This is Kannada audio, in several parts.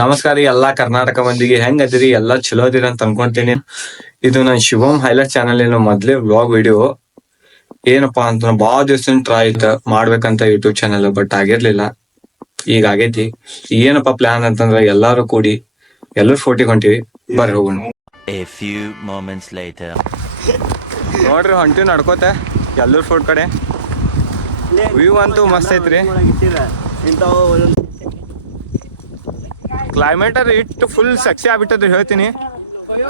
ನಮಸ್ಕಾರ ರೀ ಎಲ್ಲಾ ಕರ್ನಾಟಕ ಮಂದಿಗೆ ಹೆಂಗ್ ಅದಿರಿ ಎಲ್ಲಾ ಚಲೋ ಅದಿರಿ ಅಂತ ಅನ್ಕೊಂತೀನಿ. ಇದು ನನ್ನ ಶಿವಮ್ ಹೈಲೈಟ್ ಚಾನಲ್ ಮೊದ್ಲೇ ವ್ಲಾಗ್ ವಿಡಿಯೋ. ಏನಪ್ಪಾ ಅಂತ ಬಾಳ ದಿವಸ ಟ್ರೈ ಆಯ್ತ ಮಾಡ್ಬೇಕಂತ ಯೂಟ್ಯೂಬ್ ಚಾನಲ್, ಬಟ್ ಆಗಿರ್ಲಿಲ್ಲ. ಈಗ ಆಗೈತಿ. ಏನಪ್ಪಾ ಪ್ಲಾನ್ ಅಂತಂದ್ರ ಎಲ್ಲಾರು ಕೂಡಿ ಎಲ್ಲರೂ ಫೋಟಿಗೆ ಹೊಂಟಿವಿ, ಬರ್ರಿ ಹೋಗೋಣ. A few moments later. ನೋಡ್ರಿ ಹೊಂಟಿವಿ ನಡ್ಕೋತ ಎಲ್ಲೂರ್ ಫೋರ್ಟ್ ಕಡೆ. ವ್ಯೂ ಅಂತೂ ಮಸ್ತ್ ಐತ್ರಿ. ಕ್ಲೈಮೇಟ್ ಅದ್ರ ಇಟ್ಟು ಫುಲ್ ಸಕ್ಸಿ ಆಗ್ಬಿಟ್ಟದ್ರಿ. ಹೇಳ್ತೀನಿ,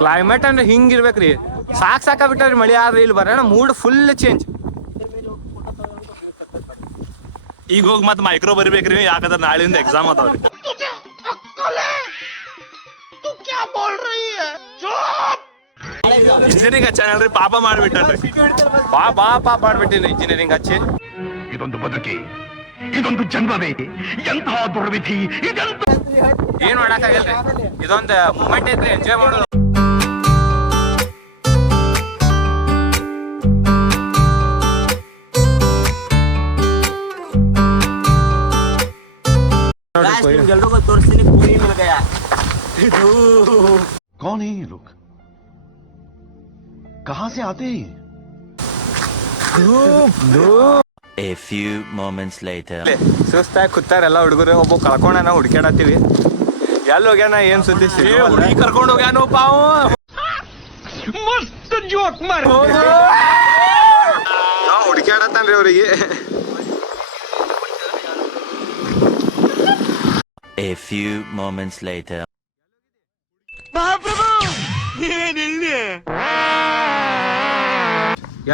ಕ್ಲೈಮೇಟ್ ಅಂದ್ರೆ ಹಿಂಗಿರ್ಬೇಕ್ರಿ. ಸಾಕಾಗ್ಬಿಟ್ಟದ್ರಿ. ಮಳೆ ಆದ್ರೆ ಇಲ್ಲಿ ಬರೋಣ ಮೂಡ್ ಫುಲ್ ಚೇಂಜ್. ಈಗ ಹೋಗಿ ಮತ್ತೆ ಮೈಕ್ರೋ ಬರಿಬೇಕ್ರಿ, ಯಾಕಂದ್ರೆ ನಾಳೆಯಿಂದ ಎಕ್ಸಾಮ್ ಅದಾವ್ರಿ. ಇಂಜಿನಿಯರಿಂಗ್ ಹಚ್ಚಾನಲ್ ರೀ, ಪಾಪ ಮಾಡ್ಬಿಟ್ಟನ್ರಿ. ಪಾಪ ಮಾಡ್ಬಿಟ್ಟಿರಿ ಇಂಜಿನಿಯರಿಂಗ್ ಹಚ್ಚಿ. ಇದೊಂದು ಬದುಕಿ, ಇದೊಂದು ಜನ್ಮವೇ, ಎಂತಹ ದುರ್ವಿಧಿ ಇದೆಂತ. ಏನ್ ಮಾಡಕ್ಕಾಗಲ್ರಿ, ಇದೊಂದು ಮೂಮೆಂಟ್ ಐತ್ರಿ, ಎಂಜಾಯ್ ಮಾಡೋದು. ತೋರಿಸ್ತೀನಿ. ಪೂರಿ ಮಿಲ್ ಗಯಾ. कौन है ये लोग, कहां से आते हैं? A few moments later. ಸುಸ್ತಾಗಿ ಕೂತಾರೆಲ್ಲ ಹುಡುಗರು. ಒಬ್ಬ ಕಳ್ಕೊಂಡ ಹುಡ್ಕ್ಯಾಡತ್ತೀವಿ. ಎಲ್ಲಿ ಹೋಗ್ಯಾನ ಏನ್ ಸುದ್ದಿ ಹುಡುಗಿ ಕರ್ಕೊಂಡು ಹೋಗ್ಯಾನೋ ಪಾವು. मस्त जोक मार. ಹುಡ್ಕ್ಯಾಡತ್ತಾನ್ರಿ ಅವ್ರಿಗೆ. A few moments later.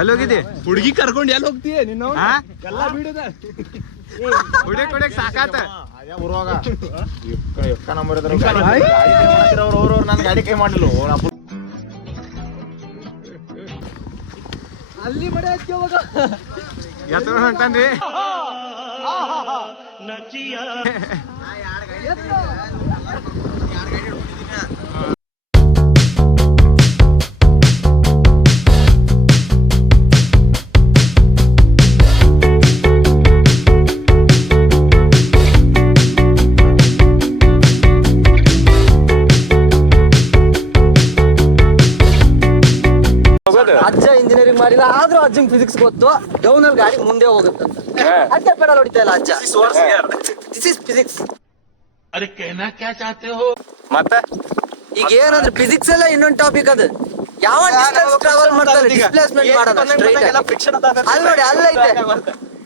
ಎಲ್ಲೋಗಿದ್ದಿ? ಹುಡುಗಿ ಕರ್ಕೊಂಡು ಎಲ್ಲಿ ಹೋಗ್ತೀಯ ನೀನು? ಎಲ್ಲ ಹುಡುಕ್ ಸಾಕಾತ. ನನ್ನ ಗಾಡಿ ಕೈ ಮಾಡಲಿಲ್ಲ. ಅಲ್ಲಿ ಎತ್ತ ಹೊಂಟಾನ್ರಿ. ಅಜ್ಜ ಇಂಜಿನಿಯರಿಂಗ್ ಮಾಡಿಲ್ಲ, ಆದ್ರೂ ಅಜ್ಜಂಗ್ ಫಿಸಿಕ್ಸ್ ಗೊತ್ತು. ಡೌನ್ ಅಲ್ಲಿ ಗಾಡಿ ಮುಂದೆ ಹೋಗುತ್ತಂತ. ಅಜ್ಜ ಪೆಡಲ್ ಹೊಡಿತಾ ಇಲ್ಲ ಅಜ್ಜ. This is physics. अरे कहना क्या चाहते हो? ಮತ್ತೆ ಈಗ ಏನಂದ್ರೆ ಫಿಸಿಕ್ಸ್ ಎಲ್ಲ ಇನ್ನೊಂದು ಟಾಪಿಕ್. ಅದು ಯಾವ ಡಿಸ್ಟೆನ್ಸ್ ಟ್ರಾವೆಲ್ ಮಾಡ್ತಾರೆ, ಡಿಸ್ಪ್ಲೇಸ್ಮೆಂಟ್ ಮಾಡೋಣ. ಅಲ್ಲಿ ನೋಡಿ, ಅಲ್ಲೈತೆ.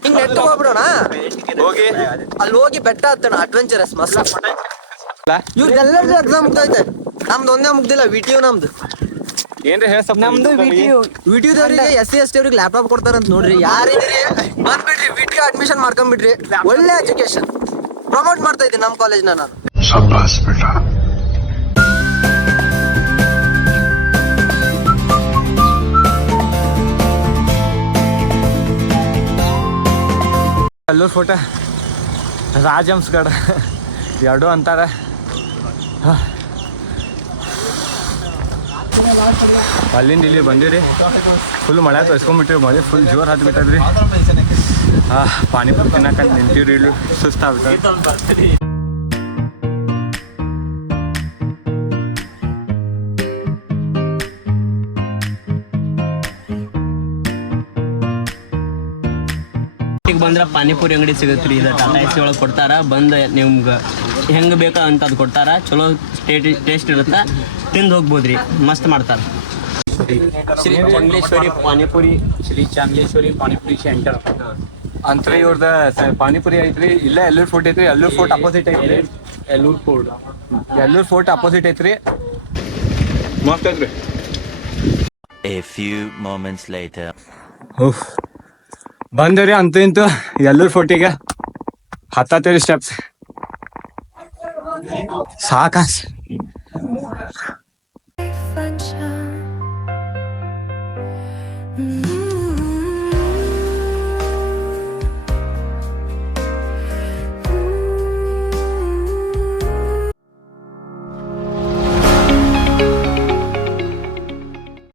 ಹಿಂಗ್ ನೆಟ್ ಹೋಗ್ಬಿಡೋಣ. ಹೋಗಿ ಅಲ್ಲಿ ಹೋಗಿ ಬೆಟ್ಟ ಹತ್ತೋಣ. ಅಡ್ವೆಂಚರಸ್ ಮಸ್ತ್. ಇವ್ರಿಗೆಲ್ಲರಿಗೂ ಎಕ್ಸಾಮ್ ಮುಗ್ದೈತೆ. ನಮ್ದು ಒಂದೇ ಮುಗ್ದಿಲ್ಲ. ವಿಟಿಯು ನಮ್ದು. ಏನ್ರಿ ಹೇಳ. ನಮ್ದು ವಿಟಿಯುದವ್ರಿಗೆ SC/ST ಅವ್ರಿಗೆ ಲ್ಯಾಪ್ಟಾಪ್ ಕೊಡ್ತಾರಂತ. ನೋಡ್ರಿ ಯಾರಿದ್ರಿ ಬಂದ್ಬಿಡ್ರಿ, ವಿಟಿಯು ಅಡ್ಮಿಷನ್ ಮಾಡ್ಕೊಂಡ್ಬಿಡ್ರಿ. ಒಳ್ಳೆ ಎಜುಕೇಶನ್ ಪ್ರಮೋಟ್ ಮಾಡ್ತಾ ಇದ್ದೀನಿ ನಮ್ಮ ಕಾಲೇಜ್ನ ನಾನು. शाबाश बेटा. ಎಲ್ಲೂರ್ ಫೋಟ, ರಾಜಹಂಸಗಡ ಎರಡು ಅಂತಾರ. ಅಲ್ಲಿಂದ ಇಲ್ಲಿ ಬಂದಿವ್ರಿ. ಫುಲ್ ಮಳೆ ತೋರಿಸ್ಕೊಂಡ್ಬಿಟ್ರಿ. ಮಳೆ ಫುಲ್ ಜೋರ್ ಹತ್ಬಿಟ್ಟದ್ರಿ. ಪಾನಿಪುರಿ ತಿನ್ನಕಂತ ನಿಂತೀವ್ರಿ. ಇಲ್ಲಿ ಸುಸ್ತಾಗ್ಬಿಟ್ಟ. ಬಂದ್ರೆ ಪಾನಿಪುರಿ ಅಂಗಡಿ ಸಿಗತ್ರಿ. ಇದು ಟಾಟಾ ಎಸಿ ಒಳಗೆ ಕೊಡ್ತಾರ. ಬಂದು ನಿಮ್ಗೆ ಹೆಂಗೆ ಬೇಕಾ ಅಂತ ಅದು ಕೊಡ್ತಾರ. ಚಲೋ ಟೇಸ್ಟ್ ಇರುತ್ತೆ, ತಿಂದು ಹೋಗ್ಬೋದ್ರಿ. ಮಸ್ತ್ ಮಾಡ್ತಾರ. ಶ್ರೀ ಚಾಮಲೇಶ್ವರಿ ಪಾನಿಪುರಿ, ಶ್ರೀ ಚಾಮಲೇಶ್ವರಿ ಪಾನಿಪುರಿ ಸೆಂಟರ್ ಅಂತ ಇವ್ರದ ಪಾನಿಪುರಿ ಐತ್ರಿ. ಇಲ್ಲ ಎಲ್ಲೂರ್ ಫೋರ್ಟ್ ಐತ್ರಿ. ಎಲ್ಲೂರ್ ಫೋರ್ಟ್ ಅಪೋಸಿಟ್ ಐತ್ರಿ. ಎಲ್ಲೂರ್ ಫೋರ್ಟ್ ಅಪೋಸಿಟ್ ಐತ್ರಿ. ಮಸ್ತ್ ಐತ್ರಿ. A few moments later. ಬಂದ್ರಿ ಅಂತೂ ಇಂತೂ ಎಲ್ಲೂರ್ ಫೋರ್ಟಿಗೆ. ಹತ್ತತ್ತೇರಿ ಸ್ಟೆಪ್ಸ್. ಸಾಕ. Sunshine.